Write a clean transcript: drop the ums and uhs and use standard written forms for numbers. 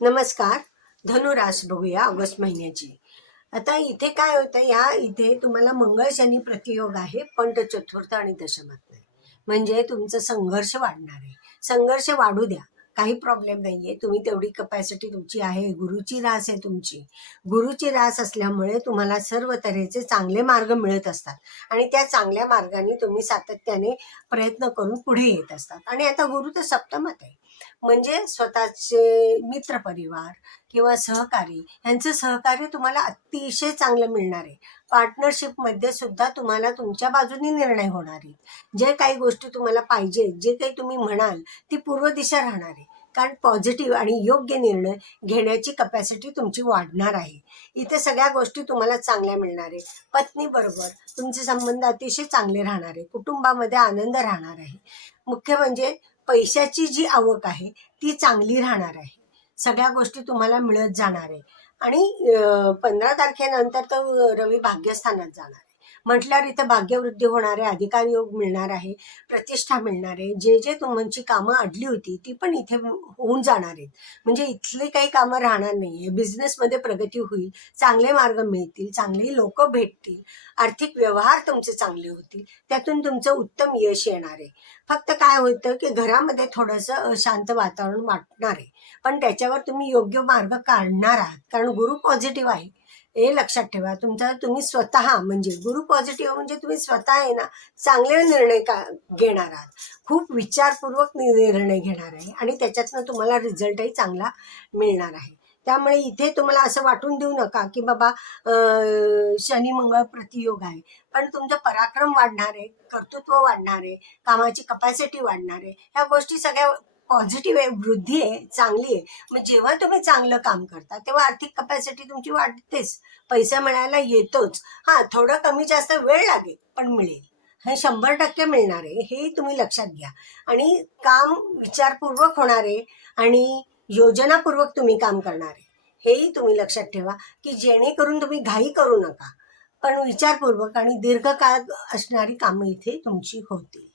नमस्कार. धनुराश बघूया ऑगस्ट महिन्याची. आता इथे काय होतं, या इथे तुम्हाला मंगळ शनी प्रतियोग आहे, पण तो चतुर्थ आणि दशमात नाही. म्हणजे तुमचं संघर्ष वाढणार आहे. संघर्ष वाढू द्या, काही प्रॉब्लेम नाहीये. तुम्ही तेवढी कपॅसिटी तुमची आहे. गुरुची रास आहे तुमची. गुरुची रास असल्यामुळे तुम्हाला सर्व तऱ्हेचे चांगले मार्ग मिळत असतात आणि त्या चांगल्या मार्गाने तुम्ही सातत्याने प्रयत्न करून पुढे येत असतात. आणि आता गुरु तर सप्तमात आहे, म्हणजे स्वतःचे मित्रपरिवार किंवा सहकारी यांचं सहकार्य तुम्हाला अतिशय चांगलं मिळणार आहे. पार्टनरशिपमध्ये सुद्धा तुम्हाला तुमच्या बाजूनी निर्णय होणार आहेत. जे काही गोष्टी तुम्हाला पाहिजे, जे काही तुम्ही म्हणाल ती पूर्व दिशा राहणार आहे. कारण पॉझिटिव्ह आणि योग्य निर्णय घेण्याची कपॅसिटी तुमची वाढणार आहे. इथे सगळ्या गोष्टी तुम्हाला चांगल्या मिळणार आहे. पत्नीबरोबर तुमचे संबंध अतिशय चांगले राहणार आहे. कुटुंबामध्ये आनंद राहणार आहे. मुख्य म्हणजे पैशाची जी आवक आहे ती चांगली राहणार आहे. सगळ्या गोष्टी तुम्हाला मिळत जाणार आहे. आणि 15 तारखेनंतर तर रवी भाग्यस्थानात जाणार आहे. म्हटल्यावर इथं भाग्यवृद्धी होणार आहे, अधिकार योग मिळणार आहे, प्रतिष्ठा मिळणार आहे. जे जे तुमची कामं अडली होती ती पण इथे होऊन जाणार आहेत. म्हणजे इथली काही कामं राहणार नाही आहे. बिझनेसमध्ये प्रगती होईल, चांगले मार्ग मिळतील, चांगली लोक भेटतील, आर्थिक व्यवहार तुमचे चांगले होतील, त्यातून तुमचं उत्तम यश येणार आहे. फक्त काय होतं की घरामध्ये थोडंसं अशांत वातावरण वाटणार आहे, पण त्याच्यावर तुम्ही योग्य मार्ग काढणार आहात. कारण गुरु पॉझिटिव्ह आहे, हे लक्षात ठेवा. तुम्ही स्वतः म्हणजे गुरु पॉझिटिव्ह म्हणजे तुम्ही स्वतः आहे ना, चांगले निर्णय घेणार आहात. खूप विचारपूर्वक निर्णय घेणार आहे आणि त्याच्यातनं तुम्हाला रिझल्टही चांगला मिळणार आहे. त्यामुळे इथे तुम्हाला असं वाटून देऊ नका की बाबा शनी मंगळ प्रतियोग आहे, पण तुमचं पराक्रम वाढणार आहे, कर्तृत्व वाढणार आहे, कामाची कपॅसिटी वाढणार आहे. ह्या गोष्टी सगळ्या पॉझिटिव्ह आहे, वृद्धी आहे, चांगली आहे. मग जेव्हा तुम्ही चांगलं काम करता तेव्हा आर्थिक कपॅसिटी तुमची वाढतेच, पैसा मिळायला येतोच. हां, थोडं कमी जास्त वेळ लागेल, पण मिळेल. हे 100% मिळणार आहे, हे तुम्ही लक्षात घ्या. आणि काम विचारपूर्वक होणार आहे आणि योजनापूर्वक तुम्ही काम करणार आहे, हेही तुम्ही लक्षात ठेवा. की जेणेकरून तुम्ही घाई करू नका, पण विचारपूर्वक आणि दीर्घकाळ असणारी कामं इथे तुमची होतील.